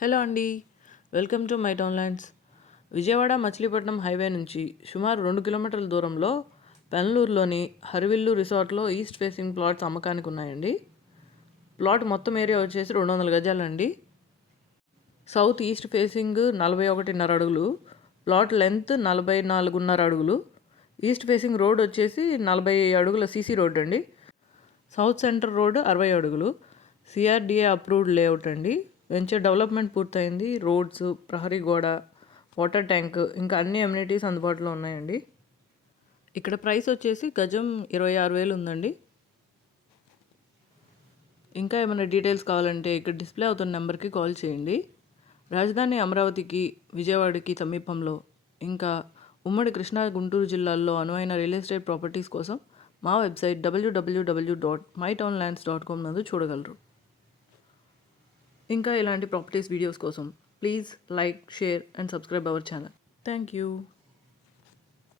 Hello అండి. Welcome to my town lines Vijayawada Machilipatnam highway నుంచి సుమారు రెండు కిలోమీటర్ల దూరంలో పెనలూరులోని హరివిల్లు రిసార్ట్లో ఈస్ట్ ఫేసింగ్ ప్లాట్స్ అమ్మకానికి ఉన్నాయండి. ప్లాట్ మొత్తం ఏరియా వచ్చేసి రెండు వందల గజాలండి. సౌత్ ఈస్ట్ ఫేసింగ్ నలభై ఒకటిన్నర అడుగులు ప్లాట్ లెంత్ నలభై నాలుగున్నర అడుగులు ఈస్ట్ ఫేసింగ్ రోడ్ వచ్చేసి నలభై అడుగుల సీసీ రోడ్ అండి. సౌత్ సెంటర్ రోడ్ అరవై అడుగులు సిఆర్డిఏ అప్రూవ్డ్ లేఅవుట్ అండి. వెంచర్ డెవలప్మెంట్ పూర్తయింది. రోడ్స్ ప్రహరీ గోడ వాటర్ ట్యాంక్ ఇంకా అన్ని అమ్యూనిటీస్ అందుబాటులో ఉన్నాయండి. ఇక్కడ ప్రైస్ వచ్చేసి గజం ఇరవై ఆరు వేలు ఉందండి. ఇంకా ఏమైనా డీటెయిల్స్ కావాలంటే ఇక్కడ డిస్ప్లే అవుతున్న నెంబర్కి కాల్ చేయండి. రాజధాని అమరావతికి విజయవాడకి సమీపంలో ఇంకా ఉమ్మడి కృష్ణా గుంటూరు జిల్లాల్లో అనువైన రియల్ ఎస్టేట్ ప్రాపర్టీస్ కోసం మా website WWW dot my town lands dot com నందు చూడగలరు. ఇంకా ఇలాంటి ప్రాపర్టీస్ వీడియోస్ కోసం please like share and subscribe our channel thank you